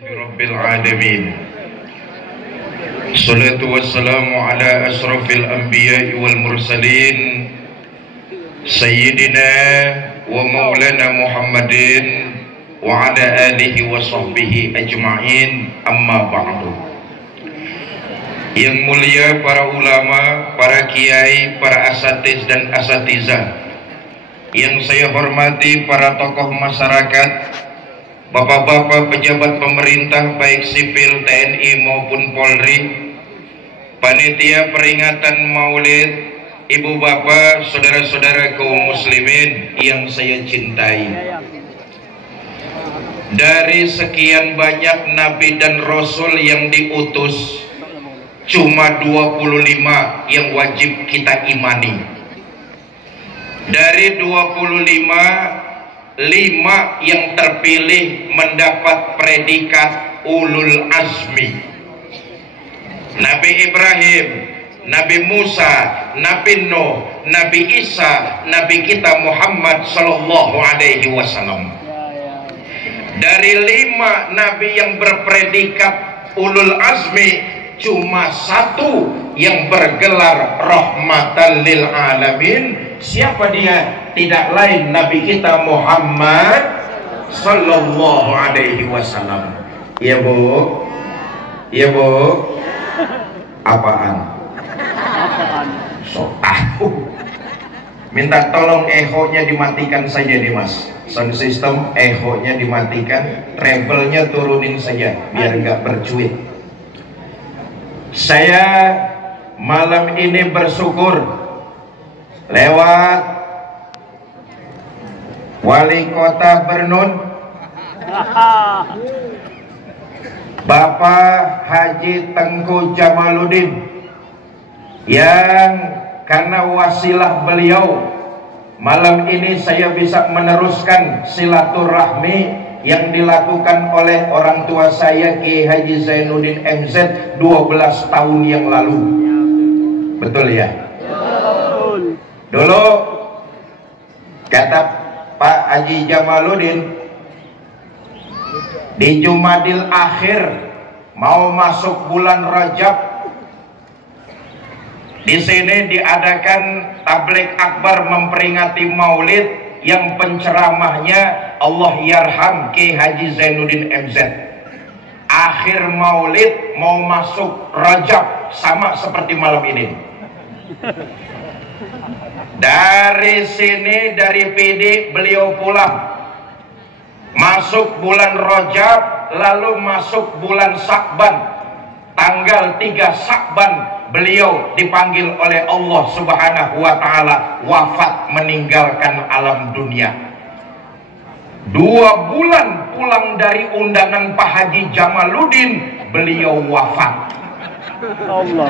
Rabbil alamin. Salatu wassalamu ala asrafil anbiya'i wal mursalin Sayyidina wa maulana Muhammadin wa ala alihi wa sahbihi ajma'in, amma ba'du. Yang mulia para ulama, para kiai, para asatiz dan asatizah, yang saya hormati para tokoh masyarakat, bapak-bapak pejabat pemerintah baik sipil, TNI maupun Polri, panitia peringatan Maulid, ibu bapak, saudara-saudara kaum muslimin yang saya cintai. Dari sekian banyak nabi dan rasul yang diutus, cuma 25 yang wajib kita imani. Dari 25, 5 yang terpilih mendapat predikat ulul azmi. Nabi Ibrahim, Nabi Musa, Nabi Nuh, Nabi Isa, Nabi kita Muhammad sallallahu alaihi wasallam. Dari 5 nabi yang berpredikat ulul azmi, cuma 1 yang bergelar rahmatan lil alamin. Siapa dia? Tidak lain Nabi kita Muhammad sallallahu alaihi wasallam. Iya Bu? Iya Bu? Apaan? So tahu. Minta tolong echo-nya dimatikan saja nih Mas. Sound system echo-nya dimatikan, treble-nya turunin saja biar nggak bercuit. Saya malam ini bersyukur lewat Wali Kota Bernun, Bapak Haji Tengku Jamaluddin, yang karena wasilah beliau malam ini saya bisa meneruskan silaturahmi yang dilakukan oleh orang tua saya Ki Haji Zainuddin MZ 12 tahun yang lalu. Betul ya? Betul. Dulu kata Pak Haji Jamaluddin, di Jumadil Akhir mau masuk bulan Rajab, di sini diadakan tablik akbar memperingati Maulid yang penceramahnya Allah yarham Ki Haji Zainuddin MZ. Akhir Maulid mau masuk Rajab, sama seperti malam ini. Dari sini, dari PD beliau pulang, masuk bulan Rajab, lalu masuk bulan Syakban. Tanggal 3 Syakban beliau dipanggil oleh Allah Subhanahu wa ta'ala wafat, meninggalkan alam dunia. 2 bulan pulang dari undangan Pak Haji Jamaluddin, beliau wafat. Allah.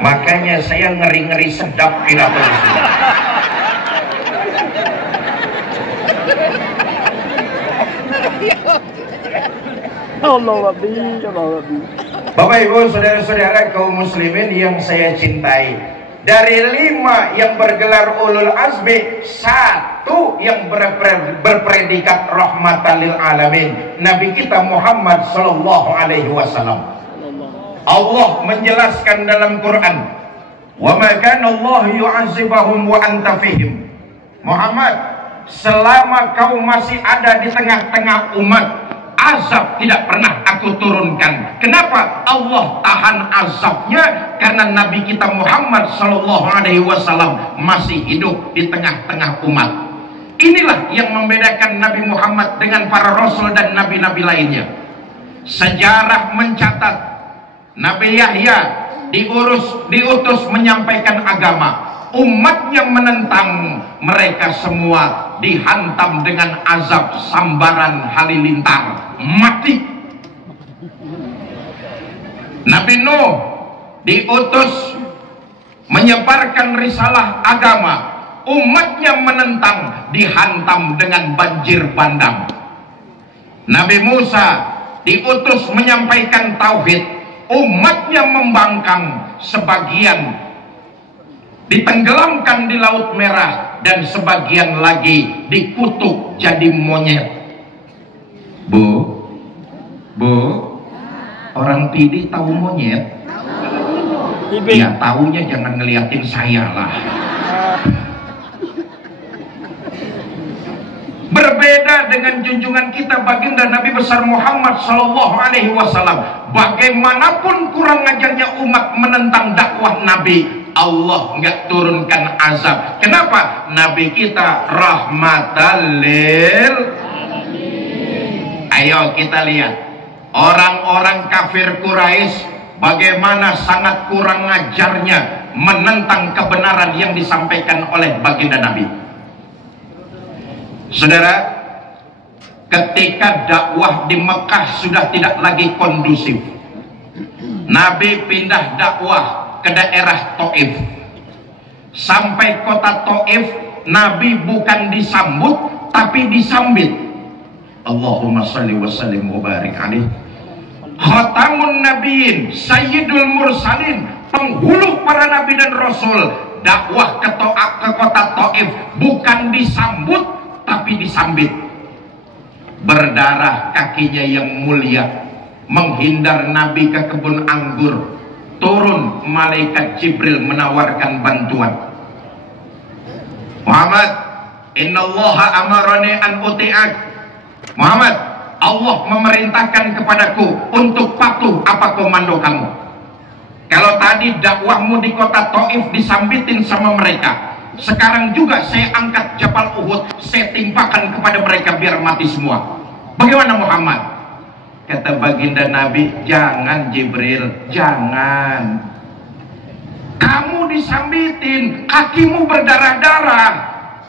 Makanya saya ngeri-ngeri sedap pidato di sini. Bapak Ibu saudara-saudara kaum muslimin yang saya cintai, dari 5 yang bergelar ulul azmi, 1 yang berpredikat rahmatan lil alamin, Nabi kita Muhammad sallallahu alaihi wasallam. Allah menjelaskan dalam Quran, wa ma kana Allah yu'azibahum wa anta fihim. Muhammad, selama kau masih ada di tengah-tengah umat, azab tidak pernah aku turunkan. Kenapa Allah tahan azabnya? Karena Nabi kita Muhammad sallallahu alaihi wasallam masih hidup di tengah-tengah umat. Inilah yang membedakan Nabi Muhammad dengan para rasul dan nabi-nabi lainnya. Sejarah mencatat Nabi Yahya diutus menyampaikan agama. Umatnya menentang, mereka semua dihantam dengan azab sambaran halilintar, mati. Nabi Nuh diutus menyebarkan risalah agama. Umatnya menentang, dihantam dengan banjir bandang. Nabi Musa diutus menyampaikan tauhid. Umatnya membangkang, sebagian ditenggelamkan di Laut Merah, dan sebagian lagi dikutuk jadi monyet. Bu, orang Pidi tahu monyet? Ya taunya jangan ngeliatin saya lah. Berbeda dengan junjungan kita baginda Nabi besar Muhammad Sallallahu Alaihi Wasallam. Bagaimanapun kurang ajarnya umat menentang dakwah Nabi, Allah nggak turunkan azab. Kenapa? Nabi kita rahmatan lil alamin. Ayo kita lihat orang-orang kafir Quraisy bagaimana sangat kurang ajarnya menentang kebenaran yang disampaikan oleh baginda Nabi. Saudara, ketika dakwah di Mekah sudah tidak lagi kondusif, Nabi pindah dakwah ke daerah Taif. Sampai kota Taif, Nabi bukan disambut tapi disambit. Allahumma shalli wa sallim wa barik alaihi. Khatamun Nabiin, Sayyidul Mursalin, penghulu para nabi dan rasul. Dakwah ke kota Taif bukan disambut tapi disambit. Berdarah kakinya yang mulia, menghindar Nabi ke kebun anggur. Turun malaikat Jibril menawarkan bantuan. Muhammad, innallaha amarani an uti'ak. Muhammad, Allah memerintahkan kepadaku untuk patuh apa komando kamu. Kalau tadi dakwahmu di kota Taif disambitin sama mereka, sekarang juga saya angkat Jabal Uhud, saya timpakan kepada mereka biar mati semua. Bagaimana Muhammad? Kata baginda Nabi, jangan Jibril, jangan. Kamu disambitin, kakimu berdarah-darah.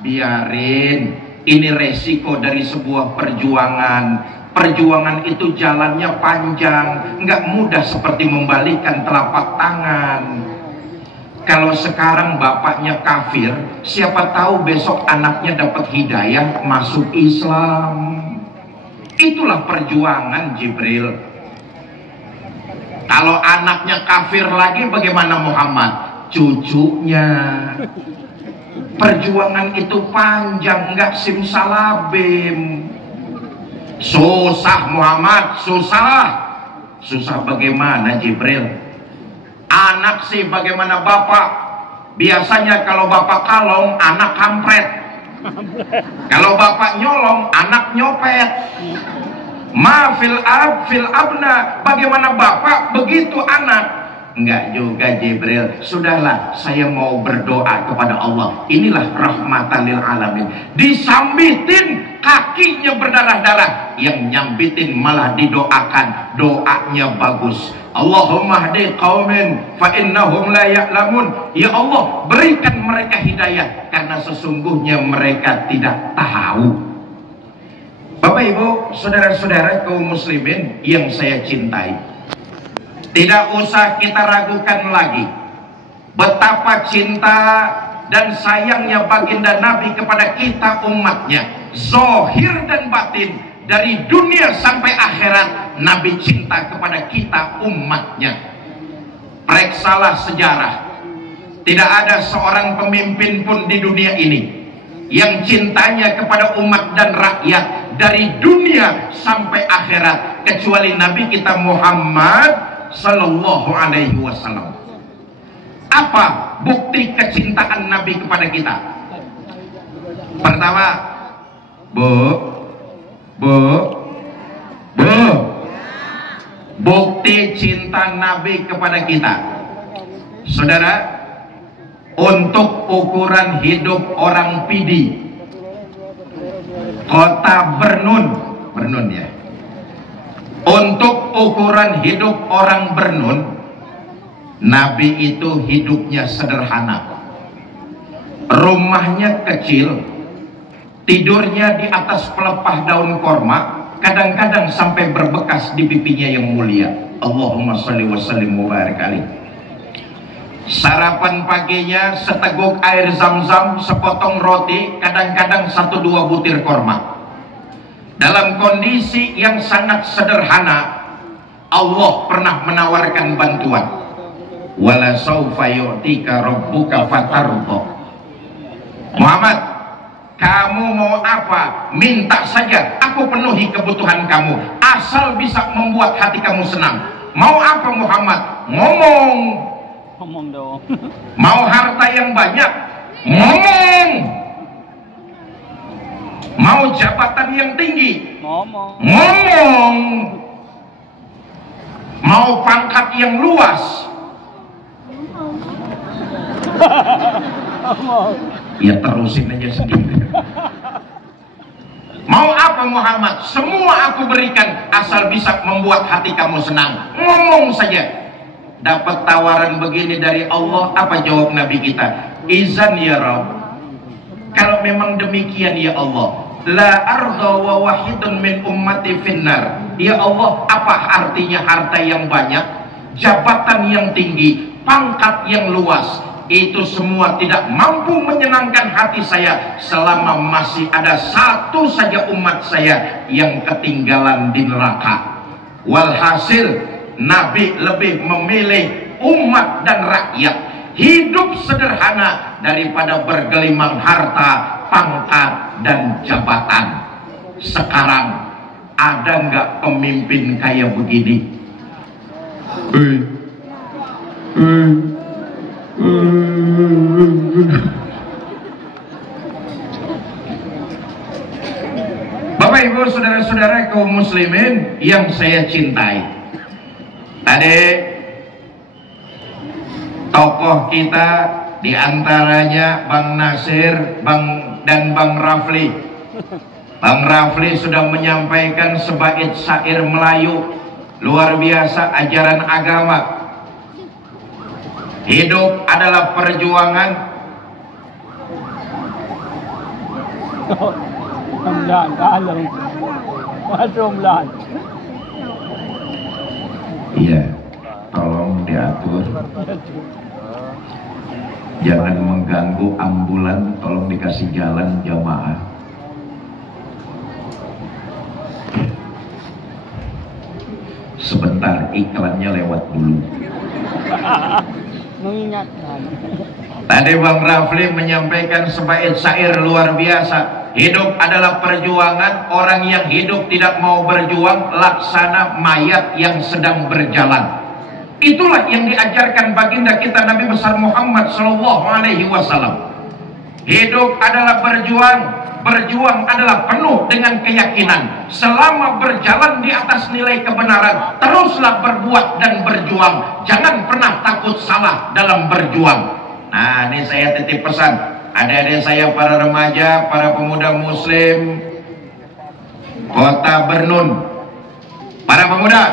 Biarin, ini resiko dari sebuah perjuangan. Perjuangan itu jalannya panjang, nggak mudah seperti membalikkan telapak tangan. Kalau sekarang bapaknya kafir, siapa tahu besok anaknya dapat hidayah masuk Islam. Itulah perjuangan Jibril. Kalau anaknya kafir lagi bagaimana Muhammad? Cucunya. Perjuangan itu panjang, nggak simsalabim. Susah Muhammad, susah. Susah bagaimana Jibril? Anak sih bagaimana bapak? Biasanya kalau bapak kalong, anak kampret. Kalau bapak nyolong, anak nyopet. Ma fil ab fil abna, bagaimana bapak begitu anak. Enggak juga Jibril. Sudahlah, saya mau berdoa kepada Allah. Inilah rahmatan lil alamin. Disambitin, kakinya berdarah-darah. Yang nyambitin malah didoakan. Doanya bagus. Allahumma hdi qaumin fa innahum la ya'lamun. Ya Allah, berikan mereka hidayah karena sesungguhnya mereka tidak tahu. Bapak Ibu, saudara-saudara kaum muslimin yang saya cintai, tidak usah kita ragukan lagi betapa cinta dan sayangnya baginda Nabi kepada kita umatnya, zahir dan batin, dari dunia sampai akhirat. Nabi cinta kepada kita umatnya. Periksalah sejarah, tidak ada seorang pemimpin pun di dunia ini yang cintanya kepada umat dan rakyat dari dunia sampai akhirat kecuali Nabi kita Muhammad Sallallahu Alaihi Wasallam. Apa bukti kecintaan Nabi kepada kita? Pertama, bukti cinta Nabi kepada kita, saudara, untuk ukuran hidup orang Pidi, kota Bernun ya. Untuk ukuran hidup orang Bernun, Nabi itu hidupnya sederhana. Rumahnya kecil, tidurnya di atas pelepah daun korma, kadang-kadang sampai berbekas di pipinya yang mulia. Allahumma shalli wa sallim wa barik alaihi. Sarapan paginya seteguk air zam-zam, sepotong roti, kadang-kadang 1-2 butir korma. Dalam kondisi yang sangat sederhana, Allah pernah menawarkan bantuan. Wala saufa yu'tika rabbuka fatarda. Muhammad, kamu mau apa? Minta saja, aku penuhi kebutuhan kamu, asal bisa membuat hati kamu senang. Mau apa Muhammad? Ngomong. Ngomong dong. Mau harta yang banyak? Ngomong. Mau jabatan yang tinggi? Ngomong. Ngomong. Mau pangkat yang luas? Ya terusin aja sendiri. Mau apa Muhammad? Semua aku berikan asal bisa membuat hati kamu senang. Ngomong saja. Dapat tawaran begini dari Allah, apa jawab Nabi kita? Izan ya Rabb, kalau memang demikian ya Allah, la arda wa wahidun min ummati finnar. Ya Allah, apa artinya harta yang banyak, jabatan yang tinggi, pangkat yang luas, itu semua tidak mampu menyenangkan hati saya selama masih ada satu saja umat saya yang ketinggalan di neraka. Walhasil Nabi lebih memilih umat dan rakyat hidup sederhana daripada bergelimang harta, pangkat, dan jabatan. Sekarang ada nggak pemimpin kayak begini? Bapak Ibu saudara-saudara kaum muslimin yang saya cintai, tadi tokoh kita diantaranya Bang Nasir, dan Bang Rafli. Bang Rafli sudah menyampaikan sebaik syair Melayu luar biasa, ajaran agama. Hidup adalah perjuangan. Iya, tolong diatur. Jangan mengganggu ambulan, tolong dikasih jalan jamaah. Sebentar, iklannya lewat dulu. Mengingatkan. Tadi Bang Rafli menyampaikan sebaik syair luar biasa. Hidup adalah perjuangan. Orang yang hidup tidak mau berjuang laksana mayat yang sedang berjalan. Itulah yang diajarkan baginda kita Nabi besar Muhammad SAW. Hidup adalah berjuang. Berjuang adalah penuh dengan keyakinan. Selama berjalan di atas nilai kebenaran, teruslah berbuat dan berjuang. Jangan pernah takut salah dalam berjuang. Nah, ini saya titip pesan. Adik-adik saya, para remaja, para pemuda muslim Kota Bernun. Para pemuda,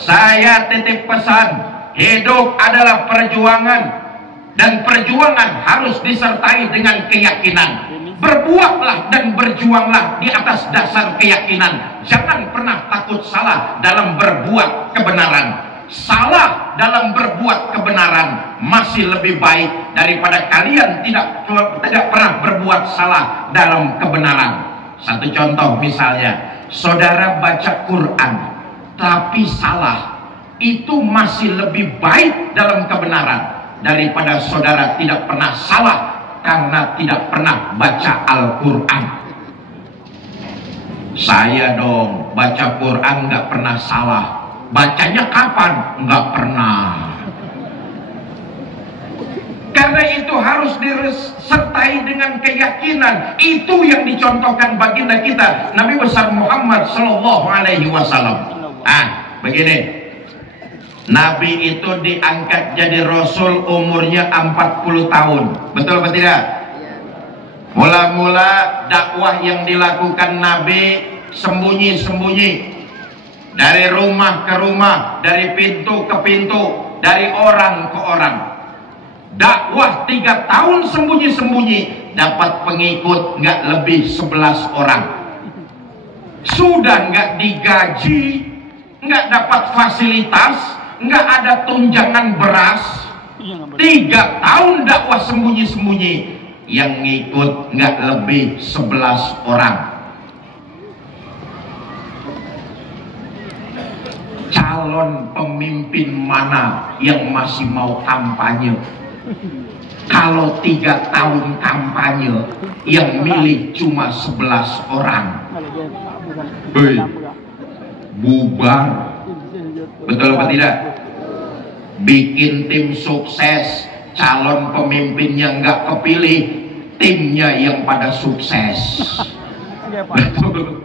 saya titip pesan. Hidup adalah perjuangan. Dan perjuangan harus disertai dengan keyakinan. Berbuatlah dan berjuanglah di atas dasar keyakinan. Jangan pernah takut salah dalam berbuat kebenaran. Salah dalam berbuat kebenaran masih lebih baik daripada kalian tidak pernah berbuat salah dalam kebenaran. Satu contoh misalnya, saudara baca Quran tapi salah, itu masih lebih baik dalam kebenaran daripada saudara tidak pernah salah karena tidak pernah baca Al-Quran. Saya dong baca Quran nggak pernah salah. Bacanya kapan? Nggak pernah. Karena itu harus disertai dengan keyakinan. Itu yang dicontohkan baginda kita Nabi besar Muhammad SAW. Begini, Nabi itu diangkat jadi Rasul umurnya 40 tahun. Betul atau tidak? Mula-mula dakwah yang dilakukan Nabi sembunyi-sembunyi. Dari rumah ke rumah, dari pintu ke pintu, dari orang ke orang. Dakwah 3 tahun sembunyi-sembunyi, dapat pengikut nggak lebih 11 orang. Sudah nggak digaji, nggak dapat fasilitas, nggak ada tunjangan beras. 3 tahun dakwah sembunyi-sembunyi, yang ngikut nggak lebih 11 orang. calon pemimpin mana yang masih mau kampanye? Kalau 3 tahun kampanye yang milih cuma 11 orang, bubar. Betul apa tidak? Bikin tim sukses, calon pemimpinnya nggak kepilih, timnya yang pada sukses. Betul.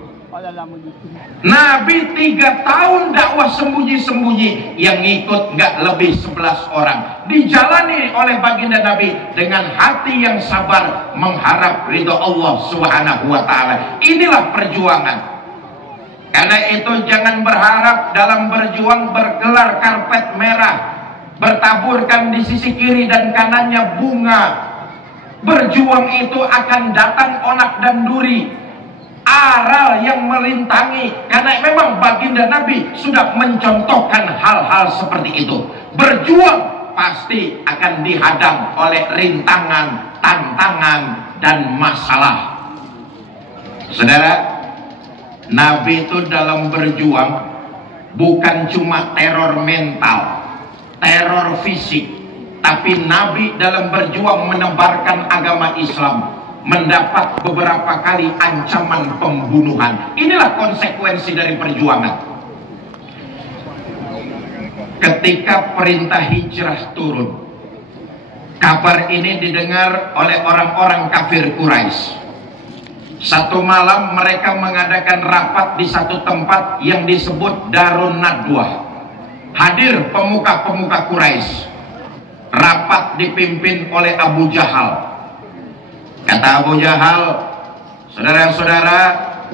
Nabi 3 tahun dakwah sembunyi-sembunyi, yang ikut nggak lebih 11 orang. Dijalani oleh baginda Nabi dengan hati yang sabar, mengharap ridho Allah Subhanahu wa Ta'ala. Inilah perjuangan. Karena itu jangan berharap dalam berjuang bergelar karpet merah, bertaburkan di sisi kiri dan kanannya bunga. Berjuang itu akan datang onak dan duri, aral yang merintangi, karena memang baginda Nabi sudah mencontohkan hal-hal seperti itu. Berjuang pasti akan dihadang oleh rintangan, tantangan, dan masalah. Saudara, Nabi itu dalam berjuang bukan cuma teror mental, teror fisik, tapi Nabi dalam berjuang menebarkan agama Islam mendapat beberapa kali ancaman pembunuhan. Inilah konsekuensi dari perjuangan. Ketika perintah hijrah turun, kabar ini didengar oleh orang-orang kafir Quraisy. Satu malam mereka mengadakan rapat di satu tempat yang disebut Darun Nadwah. Hadir pemuka-pemuka Quraisy. Rapat dipimpin oleh Abu Jahal. Kata Abu Jahal, saudara-saudara,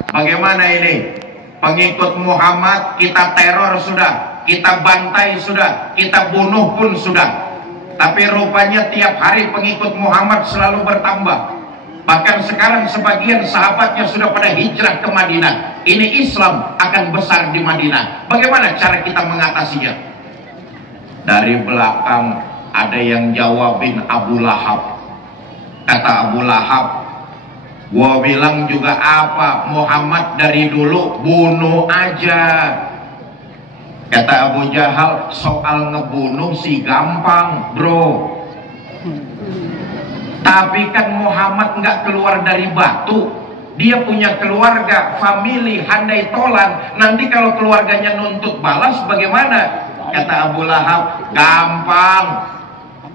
bagaimana ini? Pengikut Muhammad kita teror sudah, kita bantai sudah, kita bunuh pun sudah. Tapi rupanya tiap hari pengikut Muhammad selalu bertambah. Bahkan sekarang sebagian sahabatnya sudah pada hijrah ke Madinah. Ini Islam akan besar di Madinah. Bagaimana cara kita mengatasinya? Dari belakang ada yang jawabin Abu Lahab. Kata Abu Lahab, gua bilang juga apa, Muhammad dari dulu bunuh aja. Kata Abu Jahal, soal ngebunuh sih gampang bro, tapi kan Muhammad nggak keluar dari batu. Dia punya keluarga, famili, handai tolan. Nanti kalau keluarganya nuntut balas bagaimana? Kata Abu Lahab, gampang.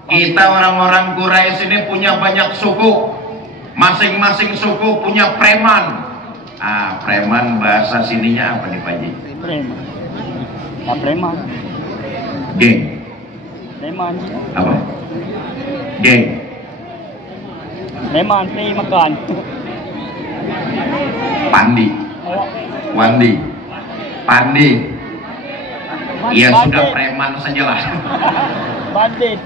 Kita orang-orang Quraisy ini punya banyak suku. Masing-masing suku punya preman. Ah, preman bahasa sininya apa nih Pak Haji? Preman. Pak preman. Geng. Preman. Apa? Geng. Preman, pre makan. Pandi. Wandi. Pandi. Ya sudah preman sajalah. Bandit.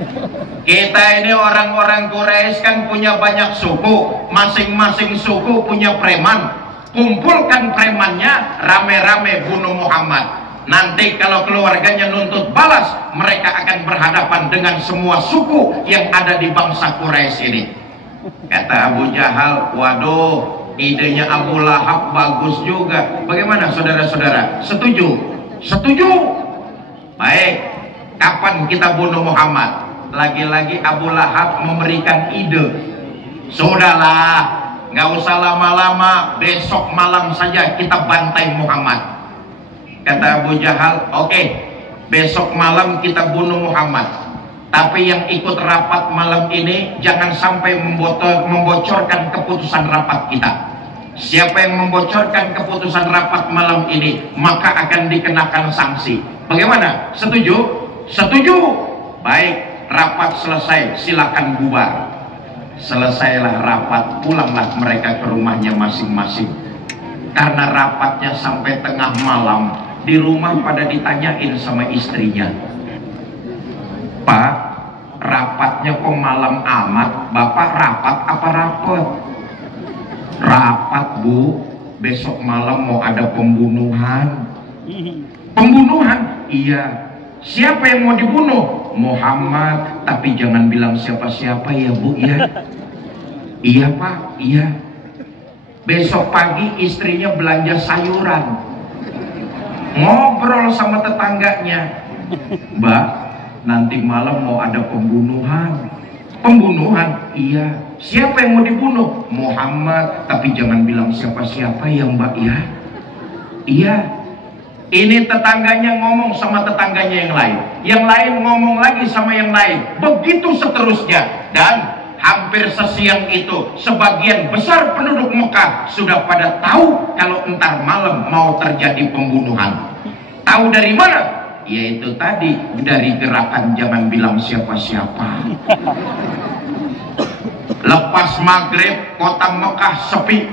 Kita ini orang-orang Quraisy kan punya banyak suku, masing-masing suku punya preman. Kumpulkan premannya, rame-rame bunuh Muhammad. Nanti kalau keluarganya nuntut balas, mereka akan berhadapan dengan semua suku yang ada di bangsa Quraisy ini. Kata Abu Jahal, waduh, idenya Abu Lahab bagus juga. Bagaimana saudara-saudara? Setuju? Setuju? Baik, kapan kita bunuh Muhammad? Lagi-lagi Abu Lahab memberikan ide. Sudahlah, nggak usah lama-lama, besok malam saja kita bantai Muhammad. Kata Abu Jahal, oke, besok malam kita bunuh Muhammad. Tapi yang ikut rapat malam ini jangan sampai membocorkan keputusan rapat kita. Siapa yang membocorkan keputusan rapat malam ini, maka akan dikenakan sanksi. Bagaimana? Setuju? Setuju? Baik, rapat selesai, silakan bubar. Selesailah rapat, pulanglah mereka ke rumahnya masing-masing. Karena rapatnya sampai tengah malam, di rumah pada ditanyain sama istrinya, Pak, rapatnya kok malam amat? Bapak rapat apa rapet? Rapat Bu, besok malam mau ada pembunuhan. Pembunuhan? Iya. Siapa yang mau dibunuh? Muhammad. Tapi jangan bilang siapa-siapa ya Bu ya. Iya Pak, iya. Besok pagi istrinya belanja sayuran. ngobrol sama tetangganya, Mbak, nanti malam mau ada pembunuhan. Pembunuhan? Iya. Siapa yang mau dibunuh? Muhammad. Tapi jangan bilang siapa-siapa ya Mbak ya. Iya. Ini tetangganya ngomong sama tetangganya yang lain, yang lain ngomong lagi sama yang lain, begitu seterusnya. Dan hampir sesiang itu sebagian besar penduduk Mekah sudah pada tahu kalau entar malam mau terjadi pembunuhan. Tahu dari mana? Yaitu tadi dari gerakan jangan bilang siapa-siapa. Lepas maghrib kota Mekah sepi,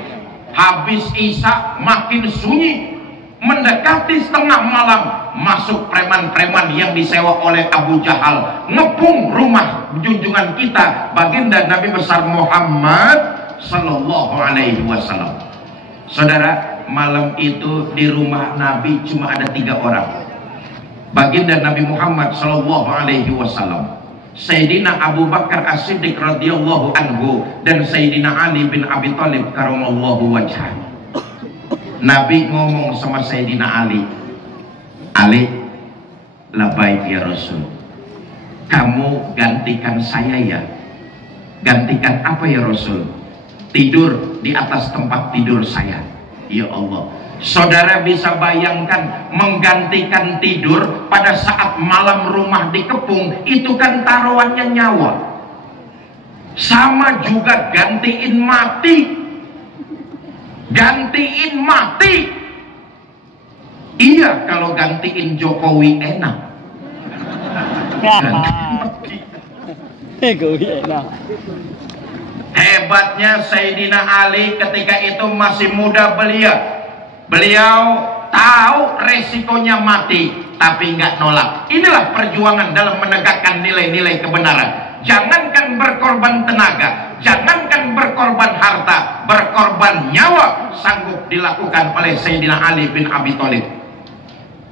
habis isya makin sunyi. Mendekati setengah malam masuk preman-preman yang disewa oleh Abu Jahal, ngepung rumah junjungan kita baginda Nabi besar Muhammad Sallallahu Alaihi Wasallam. Saudara, malam itu di rumah Nabi cuma ada 3 orang. Baginda Nabi Muhammad Sallallahu Alaihi Wasallam, Sayyidina Abu Bakar As-Siddiq radhiyallahu anhu, dan Sayyidina Ali bin Abi Thalib karamallahu wajhah. Nabi ngomong sama Sayyidina Ali, Ali, labbaik ya Rasul, kamu gantikan saya ya. Gantikan apa ya Rasul? Tidur di atas tempat tidur saya. Ya Allah, saudara bisa bayangkan menggantikan tidur pada saat malam rumah dikepung, itu kan taruhannya nyawa. Sama juga gantiin mati. Gantiin mati. Iya, kalau gantiin Jokowi enak. Hebatnya Sayyidina Ali ketika itu masih muda beliau tahu resikonya mati, tapi nggak nolak. Inilah perjuangan dalam menegakkan nilai-nilai kebenaran. Jangankan berkorban tenaga, jangankan berkorban harta, berkorban nyawa sanggup dilakukan oleh Sayyidina Ali bin Abi Thalib.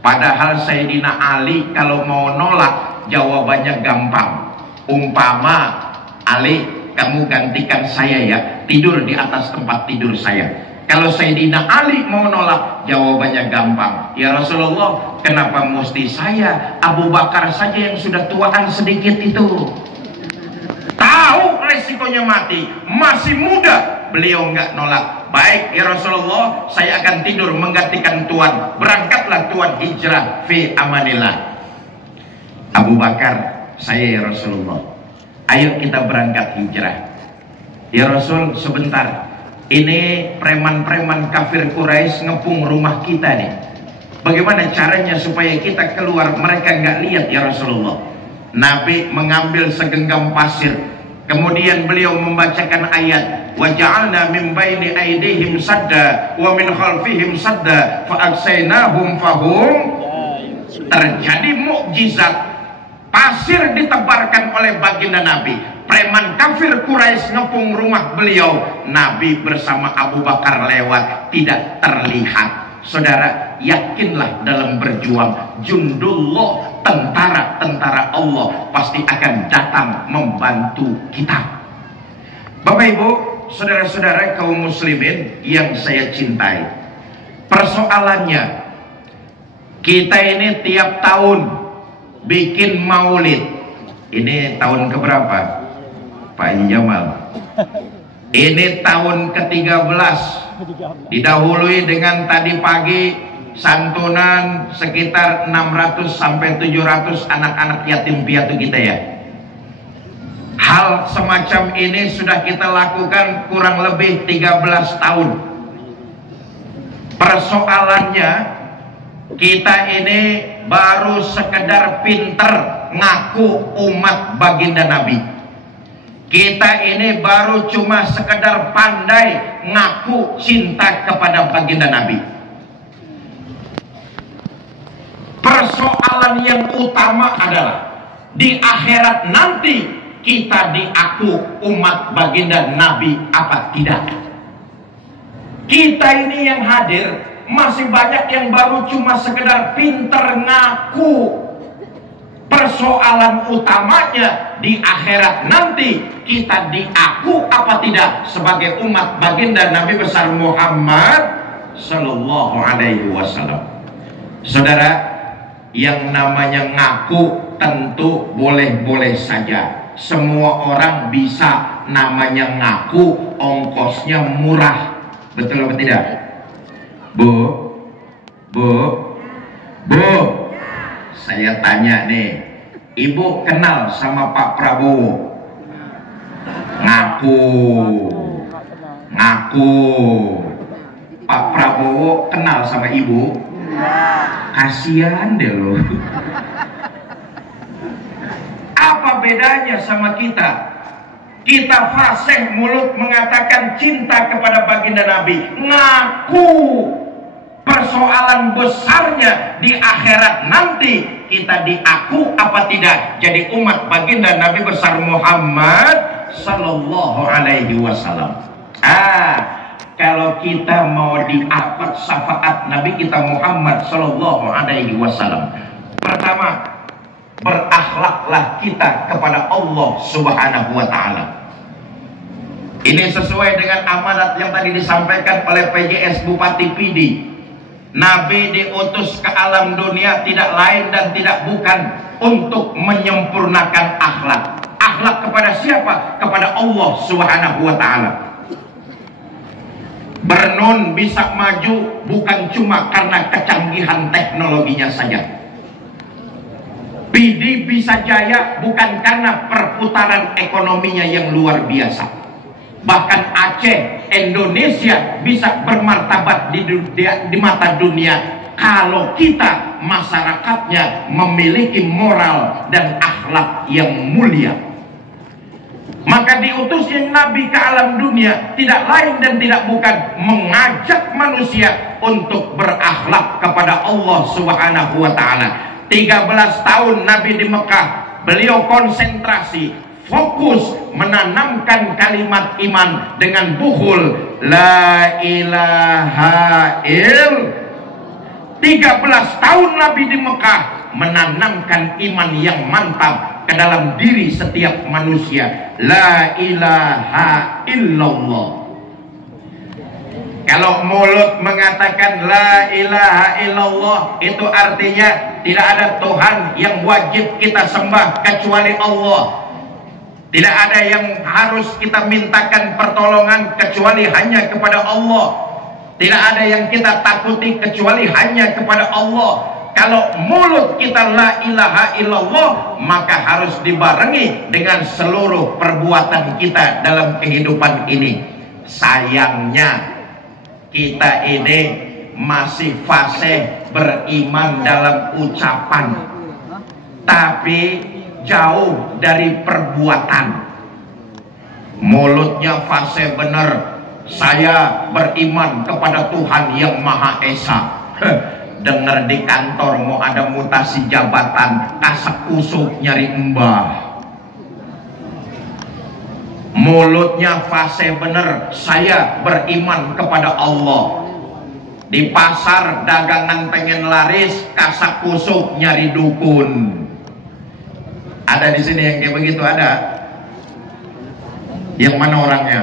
Padahal Sayyidina Ali kalau mau nolak jawabannya gampang. Umpama, Ali, kamu gantikan saya ya, tidur di atas tempat tidur saya. Kalau Sayyidina Ali mau nolak, jawabannya gampang. Ya Rasulullah, kenapa mesti saya? Abu Bakar saja yang sudah tuaan sedikit itu. Tahu resikonya mati, masih muda, beliau nggak nolak. Baik ya Rasulullah, saya akan tidur menggantikan Tuhan. Berangkatlah Tuhan hijrah fi amanillah. Abu Bakar, saya ya Rasulullah, ayo kita berangkat hijrah. Ya Rasul, sebentar, ini preman-preman kafir Quraisy ngepung rumah kita nih. Bagaimana caranya supaya kita keluar, mereka nggak lihat ya Rasulullah. Nabi mengambil segenggam pasir, kemudian beliau membacakan ayat, wa ja'alna min baini aydihim sadda wa min khalfihim sadda fa aksaynahum fahum. Terjadi mukjizat, pasir ditebarkan oleh baginda Nabi. Preman kafir Quraisy ngepung rumah beliau, Nabi bersama Abu Bakar lewat, tidak terlihat. Saudara, yakinlah dalam berjuang, jundullah, tentara-tentara Allah pasti akan datang membantu kita. Bapak Ibu, saudara-saudara kaum muslimin yang saya cintai, persoalannya kita ini tiap tahun bikin maulid. Ini tahun keberapa Pak Haji Jamal? Ini tahun ke-13, didahului dengan tadi pagi santunan sekitar 600 sampai 700 anak-anak yatim piatu kita ya. Hal semacam ini sudah kita lakukan kurang lebih 13 tahun. Persoalannya, kita ini baru sekedar pinter ngaku umat baginda Nabi. Kita ini baru cuma sekedar pandai ngaku cinta kepada baginda Nabi. Persoalan yang utama adalah di akhirat nanti kita diaku umat baginda Nabi apa tidak. Kita ini yang hadir masih banyak yang baru cuma sekedar pinter ngaku. Persoalan utamanya di akhirat nanti kita diaku apa tidak sebagai umat baginda Nabi besar Muhammad Sallallahu Alaihi Wasallam. Saudara, yang namanya ngaku tentu boleh-boleh saja. Semua orang bisa namanya ngaku, ongkosnya murah. Betul atau tidak? Bu, saya tanya nih, Ibu kenal sama Pak Prabowo? Ngaku. Pak Prabowo kenal sama Ibu? Kasihan deh lo. Apa bedanya sama kita? Kita fasih mulut mengatakan cinta kepada baginda Nabi, ngaku. Persoalan besarnya di akhirat nanti, kita diaku apa tidak jadi umat baginda Nabi besar Muhammad Sallallahu Alaihi Wasallam. Kalau kita mau diapat syafaat Nabi kita Muhammad Sallallahu Alaihi Wasallam, pertama, berakhlaklah kita kepada Allah Subhanahu Wa Taala. Ini sesuai dengan amanat yang tadi disampaikan oleh PJS Bupati Pidi. Nabi diutus ke alam dunia tidak lain dan tidak bukan untuk menyempurnakan akhlak. Akhlak kepada siapa? Kepada Allah Subhanahu Wa Taala. Bernun bisa maju bukan cuma karena kecanggihan teknologinya saja. Pidi bisa jaya bukan karena perputaran ekonominya yang luar biasa. Bahkan Aceh, Indonesia bisa bermartabat di mata dunia kalau kita masyarakatnya memiliki moral dan akhlak yang mulia. Maka diutusnya Nabi ke alam dunia tidak lain dan tidak bukan mengajak manusia untuk berakhlak kepada Allah Subhanahu Wa Taala. 13 tahun Nabi di Mekah, beliau konsentrasi, fokus menanamkan kalimat iman dengan buhul la ilaha illallah. 13 tahun Nabi di Mekah menanamkan iman yang mantap ke dalam diri setiap manusia, la ilaha illallah. Kalau mulut mengatakan la ilaha illallah, itu artinya tidak ada Tuhan yang wajib kita sembah kecuali Allah. Tidak ada yang harus kita mintakan pertolongan kecuali hanya kepada Allah. Tidak ada yang kita takuti kecuali hanya kepada Allah. Kalau mulut kita la ilaha illallah, maka harus dibarengi dengan seluruh perbuatan kita dalam kehidupan ini. Sayangnya kita ini masih fase beriman dalam ucapan, tapi jauh dari perbuatan. Mulutnya fase benar, saya beriman kepada Tuhan yang Maha Esa. Dengar di kantor mau ada mutasi jabatan, kasak kusuk nyari mbah. Mulutnya fase benar, saya beriman kepada Allah. Di pasar dagangan pengen laris, kasak kusuk nyari dukun. Ada di sini yang kayak begitu, ada? Yang mana orangnya?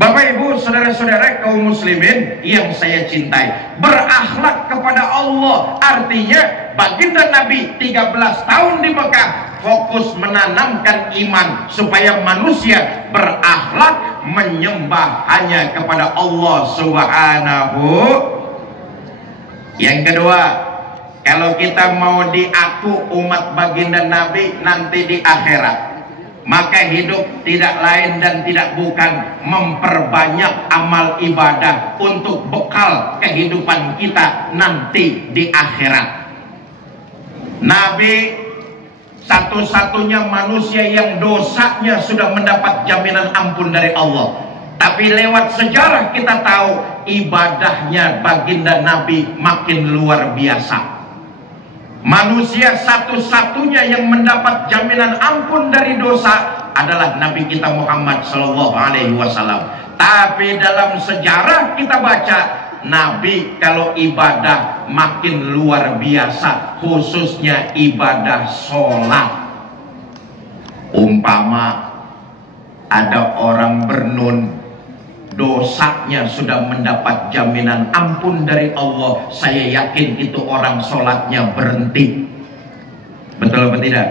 Bapak Ibu, saudara-saudara kaum muslimin yang saya cintai, berakhlak kepada Allah artinya baginda Nabi 13 tahun di Mekah fokus menanamkan iman supaya manusia berakhlak menyembah hanya kepada Allah Subhanahu. Yang kedua, kalau kita mau diaku umat baginda Nabi nanti di akhirat, maka hidup tidak lain dan tidak bukan memperbanyak amal ibadah untuk bekal kehidupan kita nanti di akhirat. Nabi satu-satunya manusia yang dosanya sudah mendapat jaminan ampun dari Allah. Tapi lewat sejarah kita tahu ibadahnya baginda Nabi makin luar biasa. Manusia satu-satunya yang mendapat jaminan ampun dari dosa adalah Nabi kita Muhammad Sallallahu Alaihi Wasallam. Tapi dalam sejarah kita baca, Nabi kalau ibadah makin luar biasa, khususnya ibadah sholat. Umpama ada orang bernun dosanya sudah mendapat jaminan ampun dari Allah, saya yakin itu orang sholatnya berhenti. Betul apa tidak?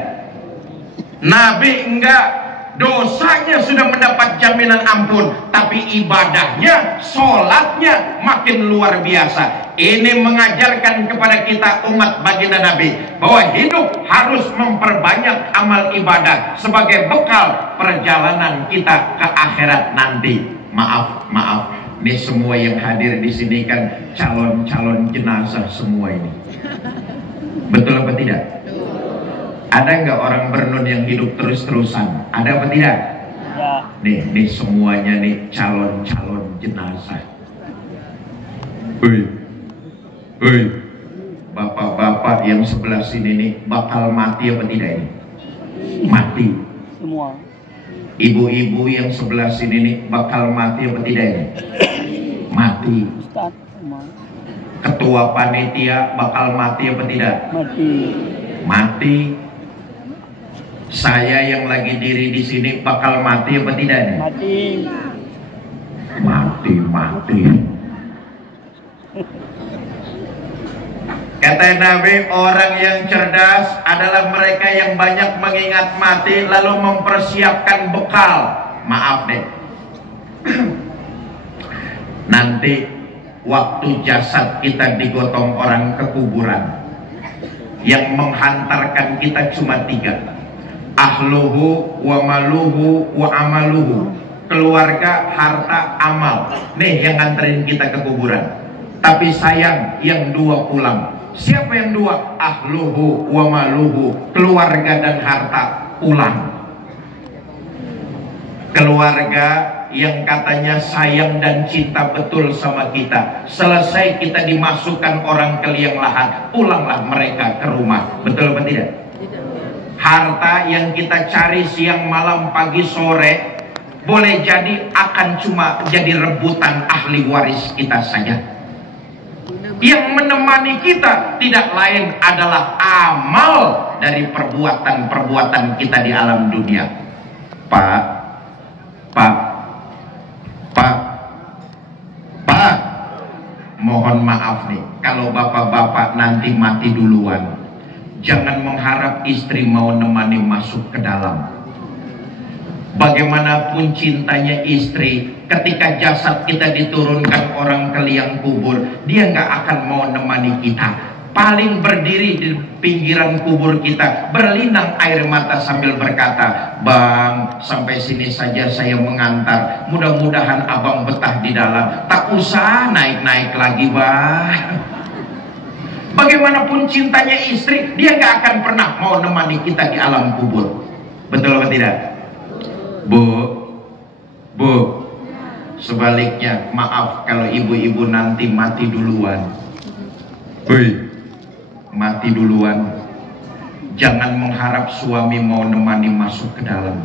Nabi enggak, dosanya sudah mendapat jaminan ampun, tapi ibadahnya, sholatnya makin luar biasa. Ini mengajarkan kepada kita umat baginda Nabi bahwa hidup harus memperbanyak amal ibadah sebagai bekal perjalanan kita ke akhirat nanti. Maaf, ini semua yang hadir di sini kan calon-calon jenazah semua ini. Betul apa tidak? Ada nggak orang bernun yang hidup terus-terusan? Ada apa tidak? Ya. Nih semuanya nih calon-calon jenazah. Bapak-bapak yang sebelah sini nih bakal mati apa tidak ini? Mati. Semua. Ibu-ibu yang sebelah sini nih bakal mati apa tidak ini? Mati. Ustaz, semua. Ketua panitia bakal mati apa tidak? Mati. Mati. Saya yang lagi diri di sini bakal mati apa tidak nih? Mati. Mati. Kata Nabi, orang yang cerdas adalah mereka yang banyak mengingat mati lalu mempersiapkan bekal. Maaf deh. Nanti waktu jasad kita digotong orang ke kuburan, yang menghantarkan kita cuma 3: ahluhu wa maluhu wa amaluhu. Keluarga, harta, amal. Nih yang nganterin kita ke kuburan. Tapi sayang, yang 2 pulang. Siapa yang 2? Ahluhu wa maluhu. Keluarga dan harta pulang. Keluarga yang katanya sayang dan cinta betul sama kita, selesai kita dimasukkan orang ke liang lahat, pulanglah mereka ke rumah. Betul apa tidak? Harta yang kita cari siang malam pagi sore, boleh jadi akan cuma jadi rebutan ahli waris kita saja. Yang menemani kita tidak lain adalah amal dari perbuatan-perbuatan kita di alam dunia. Pak, mohon maaf nih, kalau bapak-bapak nanti mati duluan, jangan mengharap istri mau nemani masuk ke dalam. Bagaimanapun cintanya istri, ketika jasad kita diturunkan orang ke liang kubur, dia nggak akan mau nemani kita. Paling berdiri di pinggiran kubur kita, berlinang air mata sambil berkata, "Bang, sampai sini saja saya mengantar. Mudah-mudahan abang betah di dalam. Tak usah naik-naik lagi, Bang." Bagaimanapun cintanya istri, dia nggak akan pernah mau nemani kita di alam kubur. Betul atau tidak? Bu, sebaliknya, maaf kalau ibu-ibu nanti mati duluan. Mati duluan, jangan mengharap suami mau nemani masuk ke dalam.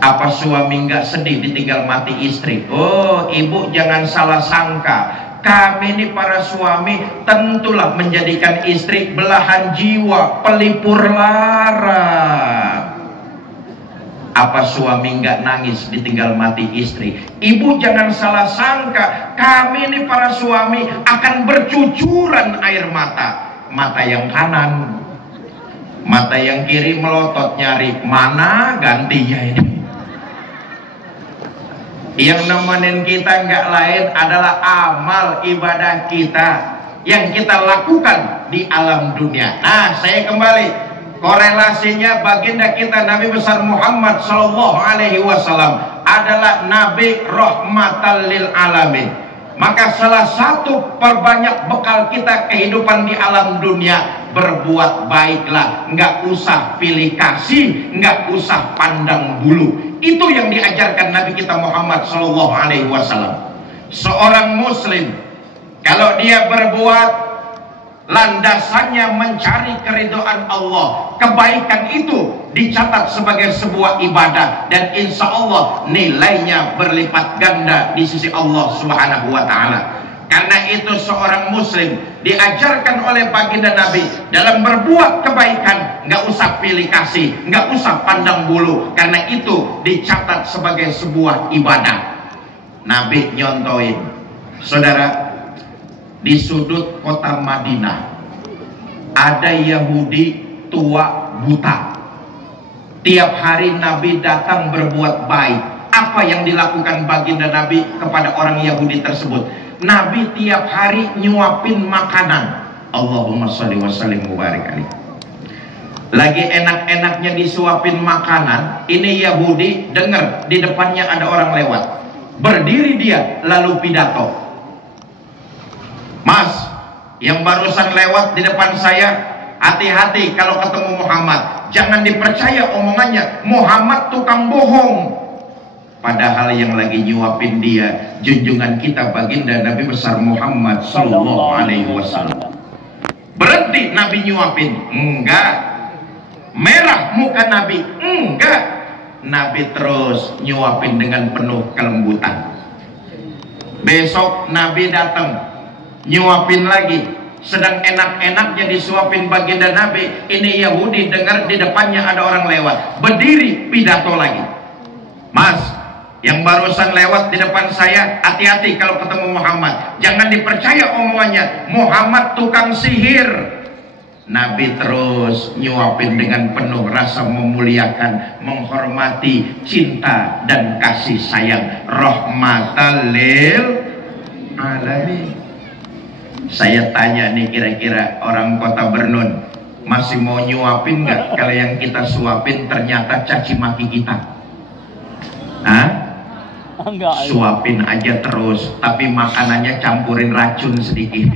Apa suami nggak sedih ditinggal mati istri? Oh, ibu jangan salah sangka, kami ini para suami tentulah menjadikan istri belahan jiwa, pelipur lara. Apa suami nggak nangis ditinggal mati istri? Ibu jangan salah sangka, kami ini para suami akan bercucuran air mata. Mata yang kanan, mata yang kiri melotot nyari mana gantinya ini. Yang nemenin kita nggak lain adalah amal ibadah kita yang kita lakukan di alam dunia. Nah, saya kembali. Korelasinya baginda kita Nabi besar Muhammad Sallallahu Alaihi Wasallam adalah Nabi rahmatan lil alamin. Maka salah satu perbanyak bekal kita kehidupan di alam dunia, berbuat baiklah, nggak usah pilih kasih, nggak usah pandang bulu. Itu yang diajarkan Nabi kita Muhammad Sallallahu Alaihi Wasallam. Seorang Muslim kalau dia berbuat, landasannya mencari keridhaan Allah, kebaikan itu dicatat sebagai sebuah ibadah dan insya Allah nilainya berlipat ganda di sisi Allah Subhanahu wa Ta'ala. Karena itu seorang Muslim diajarkan oleh baginda Nabi dalam berbuat kebaikan nggak usah pilih kasih, nggak usah pandang bulu, karena itu dicatat sebagai sebuah ibadah. Nabi nyontoin, saudara, di sudut kota Madinah ada Yahudi tua buta. Tiap hari Nabi datang berbuat baik. Apa yang dilakukan baginda Nabi kepada orang Yahudi tersebut? Nabi tiap hari nyuapin makanan. Allahumma sholli wa sallim mubarak alaihi. Lagi enak-enaknya disuapin makanan, ini Yahudi dengar di depannya ada orang lewat. Berdiri dia lalu pidato. Mas, yang barusan lewat di depan saya, hati-hati kalau ketemu Muhammad. Jangan dipercaya omongannya, Muhammad tukang bohong. Padahal yang lagi nyuapin dia junjungan kita baginda Nabi besar Muhammad sallallahu alaihi wasallam. Berhenti Nabi nyuapin? Enggak. Merah muka Nabi? Enggak. Nabi terus nyuapin dengan penuh kelembutan. Besok Nabi datang nyuapin lagi, sedang enak-enaknya disuapin baginda Nabi, ini Yahudi dengar di depannya ada orang lewat, berdiri pidato lagi. Mas, yang barusan lewat di depan saya, hati-hati kalau ketemu Muhammad, jangan dipercaya omongannya, Muhammad tukang sihir. Nabi terus nyuapin dengan penuh rasa memuliakan, menghormati, cinta dan kasih sayang, rahmatan lil alamin. Saya tanya nih, kira-kira orang kota Bernun masih mau nyuapin nggak kalau yang kita suapin ternyata caci maki kita? Hah? Enggak. Suapin aja terus, tapi makanannya campurin racun sedikit.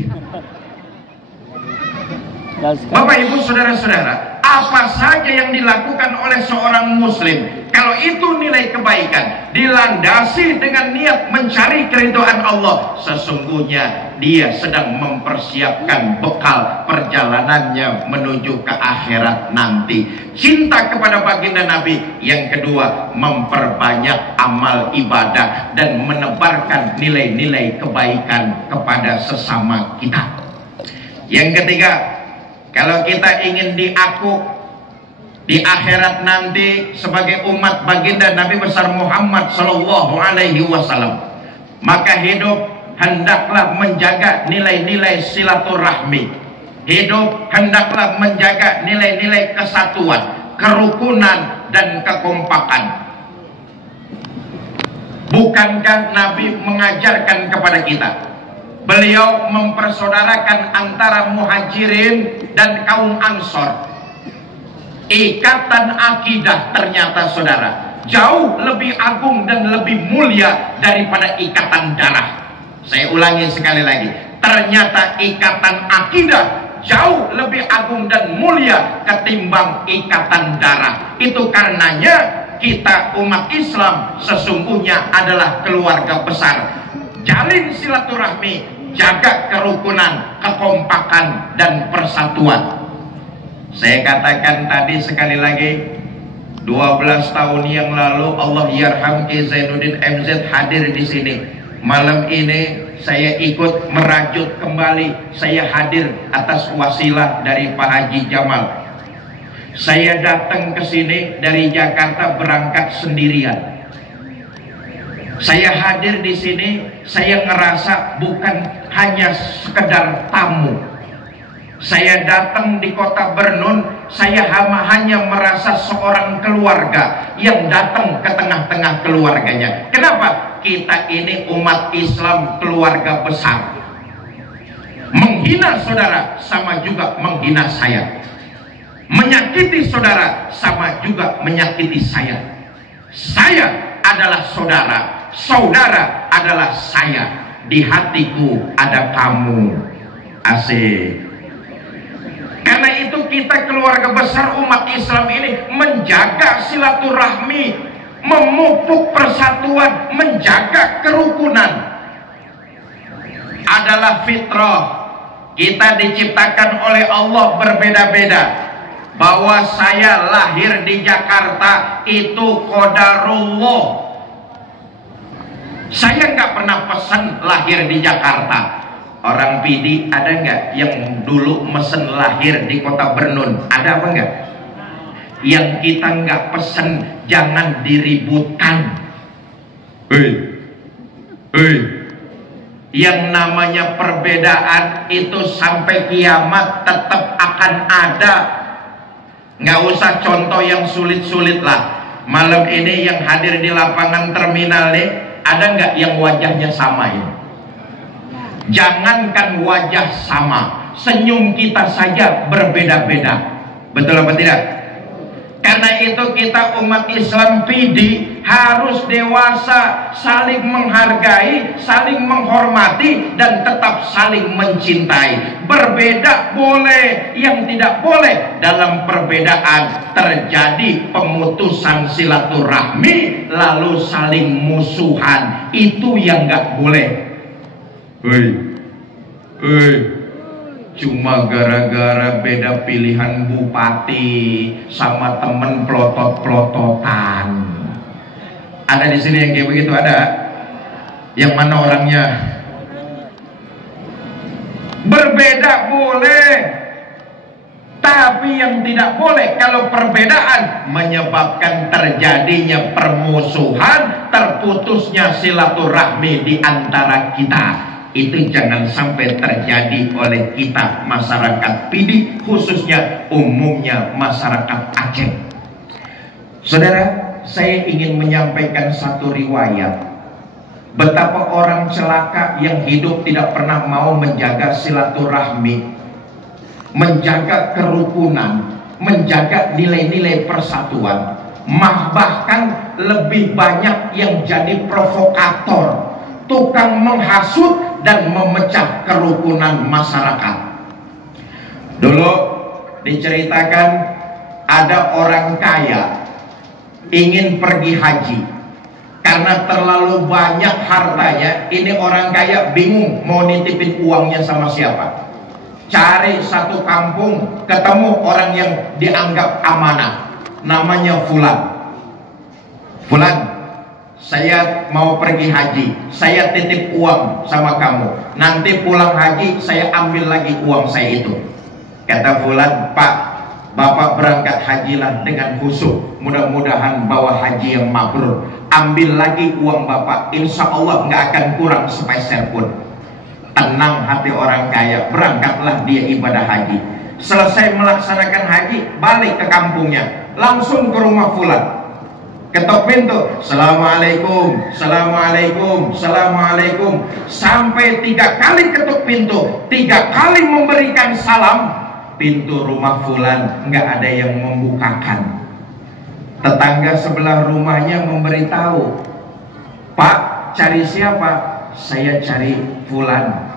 Bapak Ibu saudara-saudara, apa saja yang dilakukan oleh seorang muslim, kalau itu nilai kebaikan, dilandasi dengan niat mencari keridhaan Allah, sesungguhnya dia sedang mempersiapkan bekal perjalanannya menuju ke akhirat nanti. Cinta kepada baginda Nabi. Yang kedua, memperbanyak amal ibadah dan menebarkan nilai-nilai kebaikan kepada sesama kita. Yang ketiga, kalau kita ingin diaku di akhirat nanti sebagai umat baginda Nabi besar Muhammad sallallahu alaihi wasallam, maka hidup hendaklah menjaga nilai-nilai silaturahmi. Hidup hendaklah menjaga nilai-nilai kesatuan, kerukunan dan kekompakan. Bukankah Nabi mengajarkan kepada kita? Beliau mempersaudarakan antara muhajirin dan kaum ansor. Ikatan akidah ternyata saudara jauh lebih agung dan lebih mulia daripada ikatan darah. Saya ulangi sekali lagi, ternyata ikatan akidah jauh lebih agung dan mulia ketimbang ikatan darah. Itu karenanya kita umat Islam sesungguhnya adalah keluarga besar. Jalin silaturahmi, jaga kerukunan, kekompakan dan persatuan. Saya katakan tadi sekali lagi, 12 tahun yang lalu Allah yarham Ki Zainuddin MZ hadir di sini. Malam ini saya ikut merajut kembali, saya hadir atas wasilah dari Pak Haji Jamal. Saya datang ke sini dari Jakarta berangkat sendirian. Saya hadir di sini, saya ngerasa bukan hanya sekedar tamu. Saya datang di kota Bernun, saya hanya merasa seorang keluarga yang datang ke tengah-tengah keluarganya. Kenapa? Kita ini umat Islam keluarga besar. Menghina saudara sama juga menghina saya. Menyakiti saudara sama juga menyakiti saya. Saya adalah saudara, saudara adalah saya. Di hatiku ada kamu. Asik. Karena itu kita keluarga besar umat Islam ini menjaga silaturahmi, memupuk persatuan, menjaga kerukunan adalah fitrah. Kita diciptakan oleh Allah berbeda-beda. Bahwa saya lahir di Jakarta itu qadarullah. Saya nggak pernah pesan lahir di Jakarta. Orang PD ada nggak yang dulu mesen lahir di kota Bernun? Ada apa nggak? Yang kita nggak pesen jangan diributkan. Yang namanya perbedaan itu sampai kiamat tetap akan ada. Nggak usah contoh yang sulit-sulit lah. Malam ini yang hadir di lapangan terminal nih, ada nggak yang wajahnya sama ini? Jangankan wajah sama, senyum kita saja berbeda-beda. Betul apa tidak? Karena itu kita umat Islam PD harus dewasa, saling menghargai, saling menghormati, dan tetap saling mencintai. Berbeda boleh, yang tidak boleh dalam perbedaan terjadi pemutusan silaturahmi lalu saling musuhan. Itu yang nggak boleh. Cuma gara-gara beda pilihan bupati sama temen pelotot-pelototan. Ada di sini yang kayak begitu, ada? Yang mana orangnya? Berbeda boleh, tapi yang tidak boleh kalau perbedaan menyebabkan terjadinya permusuhan, terputusnya silaturahmi di antara kita. Itu jangan sampai terjadi oleh kita masyarakat PD, khususnya umumnya masyarakat Aceh. Saudara, saya ingin menyampaikan satu riwayat betapa orang celaka yang hidup tidak pernah mau menjaga silaturahmi, menjaga kerukunan, menjaga nilai-nilai persatuan. Bahkan lebih banyak yang jadi provokator, tukang menghasut dan memecah kerukunan masyarakat. Dulu diceritakan ada orang kaya ingin pergi haji. Karena terlalu banyak hartanya, ini orang kaya bingung mau nitipin uangnya sama siapa. Cari satu kampung, ketemu orang yang dianggap amanah, namanya Fulan. Fulan, saya mau pergi haji, saya titip uang sama kamu. Nanti pulang haji saya ambil lagi uang saya itu. Kata Fulan, Pak, Bapak berangkat hajilah dengan khusyuk, mudah-mudahan bawa haji yang mabrur. Ambil lagi uang Bapak, insya Allah nggak akan kurang sepeser pun. Tenang hati orang kaya, berangkatlah dia ibadah haji. Selesai melaksanakan haji, balik ke kampungnya, langsung ke rumah Fulan. Ketok pintu, Assalamualaikum, Assalamualaikum, Assalamualaikum. Sampai 3 kali ketuk pintu, 3 kali memberikan salam. Pintu rumah Fulan nggak ada yang membukakan. Tetangga sebelah rumahnya memberitahu, Pak, cari siapa? Saya cari Fulan.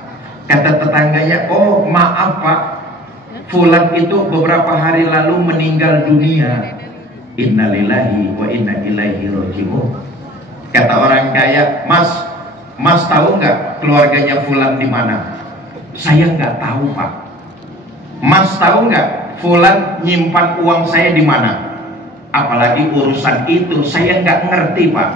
Kata tetangganya, oh maaf Pak, Fulan itu beberapa hari lalu meninggal dunia. Innalillahi wa inna ilaihi raji'un. Kata orang kaya, Mas tahu nggak keluarganya Fulan di mana? Saya nggak tahu Pak. Mas tahu nggak Fulan nyimpan uang saya di mana? Apalagi urusan itu saya nggak ngerti Pak.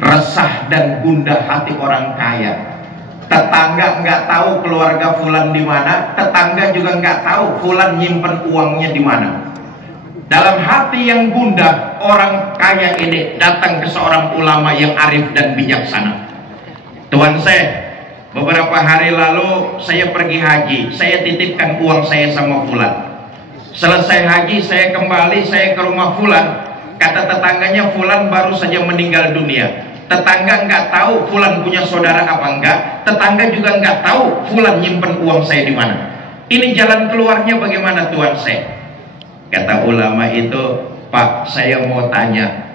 Resah dan gundah hati orang kaya. Tetangga nggak tahu keluarga Fulan di mana, tetangga juga nggak tahu Fulan nyimpan uangnya di mana. Dalam hati yang gundah, orang kaya ini datang ke seorang ulama yang arif dan bijaksana. Tuan saya, beberapa hari lalu saya pergi haji, saya titipkan uang saya sama Fulan. Selesai haji saya kembali, saya ke rumah Fulan. Kata tetangganya, Fulan baru saja meninggal dunia. Tetangga nggak tahu Fulan punya saudara apa enggak, tetangga juga nggak tahu Fulan nyimpen uang saya di mana. Ini jalan keluarnya bagaimana Tuan saya? Kata ulama itu, Pak, saya mau tanya,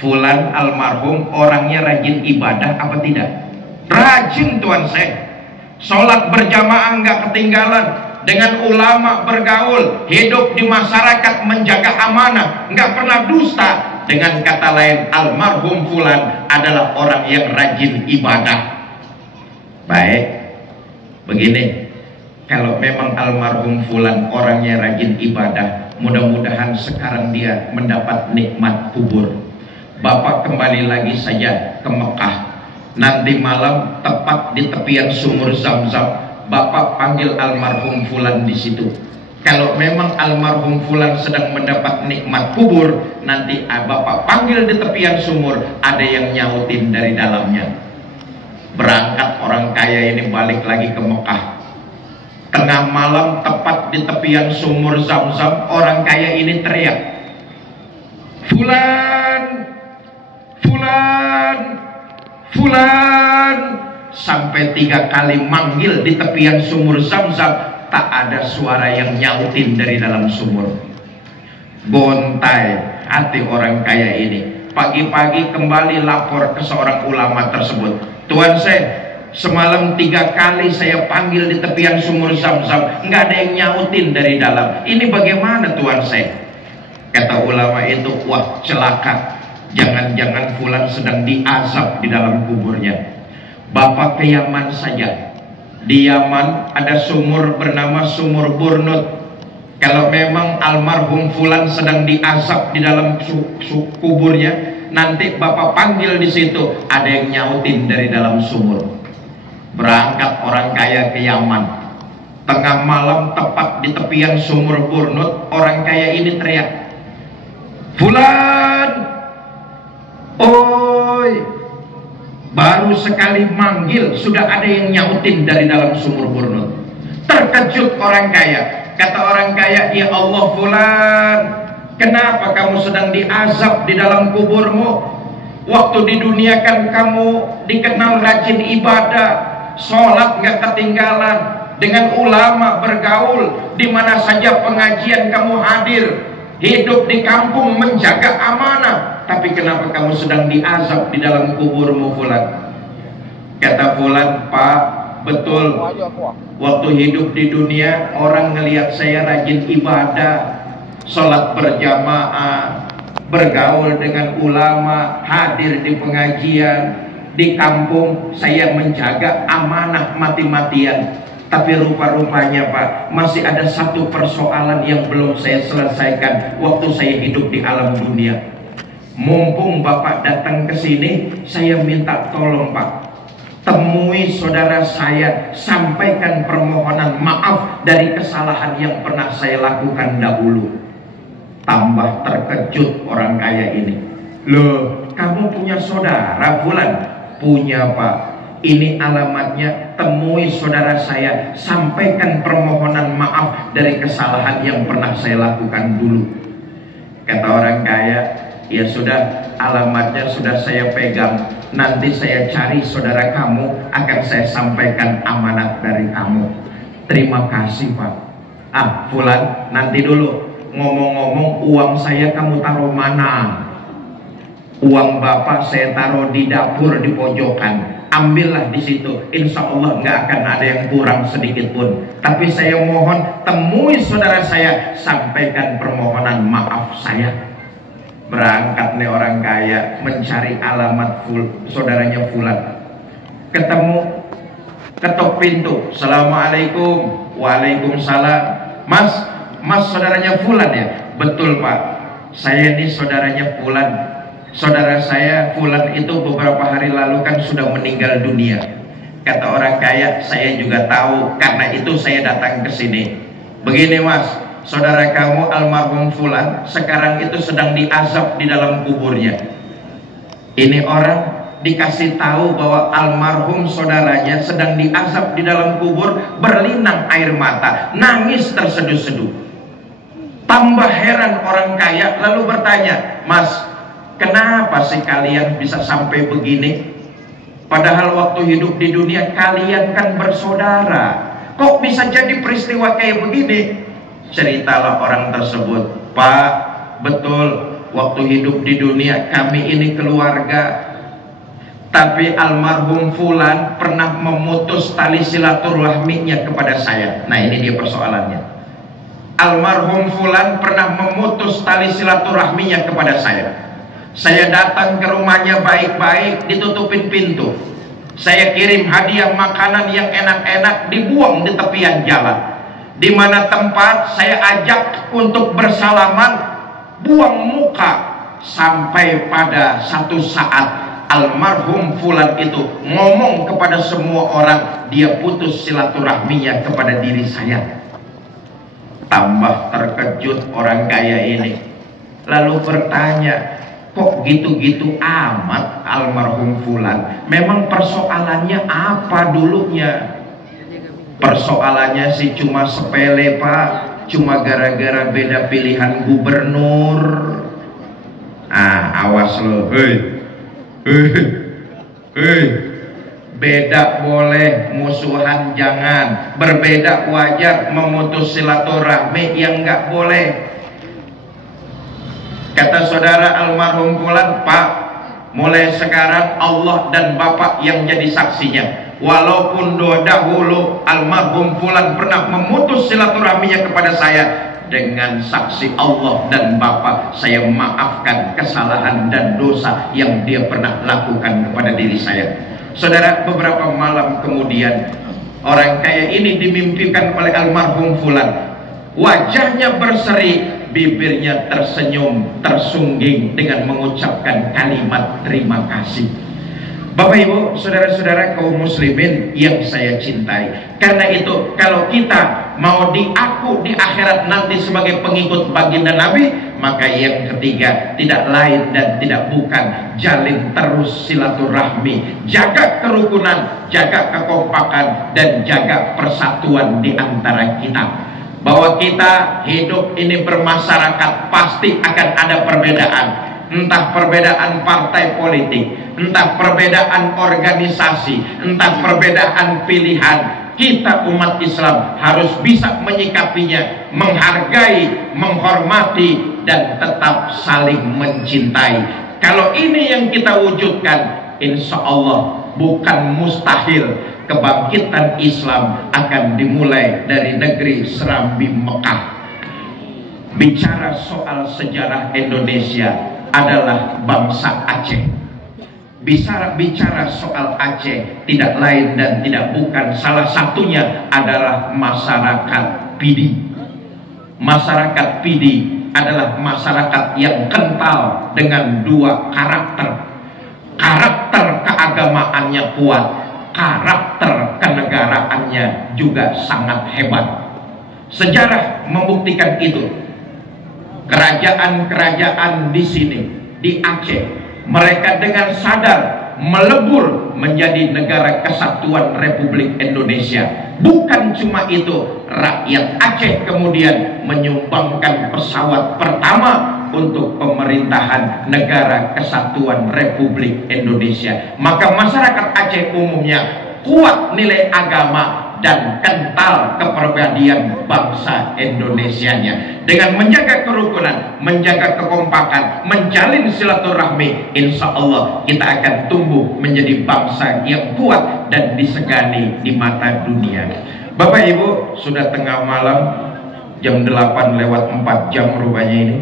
Fulan almarhum orangnya rajin ibadah apa tidak? Rajin Tuan saya. Sholat berjamaah nggak ketinggalan, dengan ulama bergaul, hidup di masyarakat, menjaga amanah, nggak pernah dusta. Dengan kata lain, almarhum Fulan adalah orang yang rajin ibadah. Baik, begini, kalau memang almarhum Fulan orangnya rajin ibadah, mudah-mudahan sekarang dia mendapat nikmat kubur. Bapak kembali lagi saja ke Mekah. Nanti malam tepat di tepian sumur Zam-Zam, Bapak panggil almarhum Fulan di situ. Kalau memang almarhum Fulan sedang mendapat nikmat kubur, nanti Bapak panggil di tepian sumur, ada yang nyautin dari dalamnya, Berangkat orang kaya ini balik lagi ke Mekah. Tengah malam tepat di tepian sumur Zam-Zam, orang kaya ini teriak, "Fulan, Fulan, Fulan." Sampai 3 kali manggil di tepian sumur Zam-Zam, tak ada suara yang nyautin dari dalam sumur. Gontai hati orang kaya ini. Pagi-pagi kembali lapor ke seorang ulama tersebut, "Tuan saya, semalam 3 kali saya panggil di tepian sumur Zam-Zam, nggak ada yang nyautin dari dalam. Ini bagaimana Tuan saya?" Kata ulama itu, "Wah, celaka. Jangan-jangan Fulan sedang diazab di dalam kuburnya. Bapak ke Yaman saja. Di Yaman ada sumur bernama Sumur Burnut. Kalau memang almarhum Fulan sedang diazab di dalam kuburnya, nanti Bapak panggil di situ, ada yang nyautin dari dalam sumur." Berangkat orang kaya ke Yaman. Tengah malam tepat di tepian Sumur Burnut, orang kaya ini teriak, "Fulan, oi." Baru sekali manggil sudah ada yang nyautin dari dalam Sumur Burnut. Terkejut orang kaya. Kata orang kaya, "Ya Allah Fulan, kenapa kamu sedang diazab di dalam kuburmu? Waktu di dunia kan kamu dikenal rajin ibadah, sholat nggak ketinggalan, dengan ulama bergaul, di mana saja pengajian kamu hadir, hidup di kampung menjaga amanah. Tapi kenapa kamu sedang diazab di dalam kuburmu Fulan?" Kata Fulan, "Pak, betul. Waktu hidup di dunia orang ngelihat saya rajin ibadah, sholat berjamaah, bergaul dengan ulama, hadir di pengajian, di kampung saya menjaga amanah mati-matian. Tapi rupa-rupanya Pak, masih ada satu persoalan yang belum saya selesaikan waktu saya hidup di alam dunia. Mumpung Bapak datang ke sini, saya minta tolong Pak, temui saudara saya, sampaikan permohonan maaf dari kesalahan yang pernah saya lakukan dahulu." Tambah terkejut orang kaya ini. "Loh, kamu punya saudara Fulan?" "Punya Pak. Ini alamatnya, temui saudara saya, sampaikan permohonan maaf dari kesalahan yang pernah saya lakukan dulu." Kata orang kaya, "Ya sudah, alamatnya sudah saya pegang. Nanti saya cari saudara kamu, akan saya sampaikan amanat dari kamu." "Terima kasih Pak." "Ah Fulan, nanti dulu. Ngomong-ngomong, uang saya kamu taruh mana?" "Uang Bapak saya taruh di dapur di pojokan. Ambillah di situ. Insya Allah nggak akan ada yang kurang sedikit pun. Tapi saya mohon temui saudara saya, sampaikan permohonan maaf saya." Berangkat nih orang kaya mencari alamat saudaranya Fulan. Ketemu, ketok pintu. "Assalamualaikum." "Waalaikumsalam." Mas saudaranya Fulan ya?" "Betul Pak, saya ini saudaranya Fulan. Saudara saya Fulan itu beberapa hari lalu kan sudah meninggal dunia." Kata orang kaya, "Saya juga tahu, karena itu saya datang ke sini. Begini Mas, saudara kamu almarhum Fulan sekarang itu sedang diazab di dalam kuburnya. Ini orang dikasih tahu bahwa almarhum saudaranya sedang diazab di dalam kubur, berlinang air mata, nangis terseduh-seduh." Tambah heran orang kaya lalu bertanya, "Mas, kenapa sih kalian bisa sampai begini? Padahal waktu hidup di dunia kalian kan bersaudara. Kok bisa jadi peristiwa kayak begini?" Ceritalah orang tersebut, "Pak, betul, waktu hidup di dunia kami ini keluarga. Tapi almarhum Fulan pernah memutus tali silaturahminya kepada saya." Nah ini dia persoalannya. Almarhum Fulan pernah memutus tali silaturahminya kepada saya. Saya datang ke rumahnya baik-baik, ditutupin pintu. Saya kirim hadiah makanan yang enak-enak, dibuang di tepian jalan. Di mana tempat saya ajak untuk bersalaman, buang muka. Sampai pada satu saat almarhum Fulan itu ngomong kepada semua orang, dia putus silaturahminya kepada diri saya. Tambah terkejut orang kaya ini, lalu bertanya, kok gitu-gitu amat almarhum fulan. Memang persoalannya apa dulunya? Persoalannya sih cuma sepele Pak, cuma gara-gara beda pilihan gubernur. Awas lo, beda boleh, musuhan jangan. Berbeda wajar, memutus silaturahmi yang nggak boleh. Kata saudara almarhum fulan, Pak, mulai sekarang Allah dan Bapak yang jadi saksinya. Walaupun dahulu almarhum fulan pernah memutus silaturahminya kepada saya, dengan saksi Allah dan Bapak, saya maafkan kesalahan dan dosa yang dia pernah lakukan kepada diri saya. Saudara, beberapa malam kemudian orang kaya ini dimimpikan oleh almarhum fulan. Wajahnya berseri, bibirnya tersenyum, tersungging dengan mengucapkan kalimat terima kasih. Bapak Ibu, saudara-saudara kaum muslimin yang saya cintai, karena itu kalau kita mau diaku di akhirat nanti sebagai pengikut baginda Nabi, maka yang ketiga tidak lain dan tidak bukan jalin terus silaturahmi, jaga kerukunan, jaga kekompakan, dan jaga persatuan di antara kita. Bahwa kita hidup ini bermasyarakat pasti akan ada perbedaan, entah perbedaan partai politik, entah perbedaan organisasi, entah perbedaan pilihan. Kita umat Islam harus bisa menyikapinya, menghargai, menghormati, dan tetap saling mencintai. Kalau ini yang kita wujudkan, insya Allah bukan mustahil kebangkitan Islam akan dimulai dari negeri Serambi Mekah. Bicara soal sejarah Indonesia adalah bangsa Aceh. Bicara soal Aceh tidak lain dan tidak bukan, salah satunya adalah masyarakat Pidi. Masyarakat Pidi adalah masyarakat yang kental dengan dua karakter. Karakter keagamaannya kuat, karakter kenegaraannya juga sangat hebat. Sejarah membuktikan itu. Kerajaan-kerajaan di sini, di Aceh, mereka dengan sadar melebur menjadi negara kesatuan Republik Indonesia. Bukan cuma itu, rakyat Aceh kemudian menyumbangkan pesawat pertama untuk pemerintahan negara kesatuan Republik Indonesia. Maka masyarakat Aceh umumnya kuat nilai agama dan kental kepribadian bangsa Indonesianya. Dengan menjaga kerukunan, menjaga kekompakan, menjalin silaturahmi, insya Allah kita akan tumbuh menjadi bangsa yang kuat dan disegani di mata dunia. Bapak Ibu, sudah tengah malam, jam 8 lewat 4 jam rupanya ini.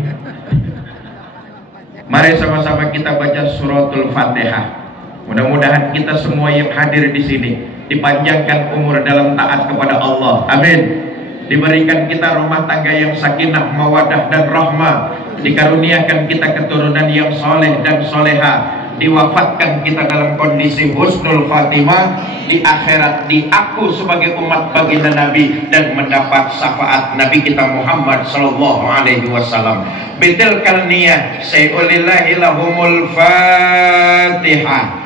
Mari sama-sama kita baca suratul Fatihah. Mudah-mudahan kita semua yang hadir di sini dipanjangkan umur dalam taat kepada Allah. Amin. Diberikan kita rumah tangga yang sakinah, mawadah, dan rahmah. Dikaruniakan kita keturunan yang soleh dan soleha. Diwafatkan kita dalam kondisi husnul khatimah. Di akhirat diaku sebagai umat baginda Nabi dan mendapat syafaat Nabi kita Muhammad sallallahu alaihi wasallam. Bitilkal niyah sayulillahi lahumul Fatihah.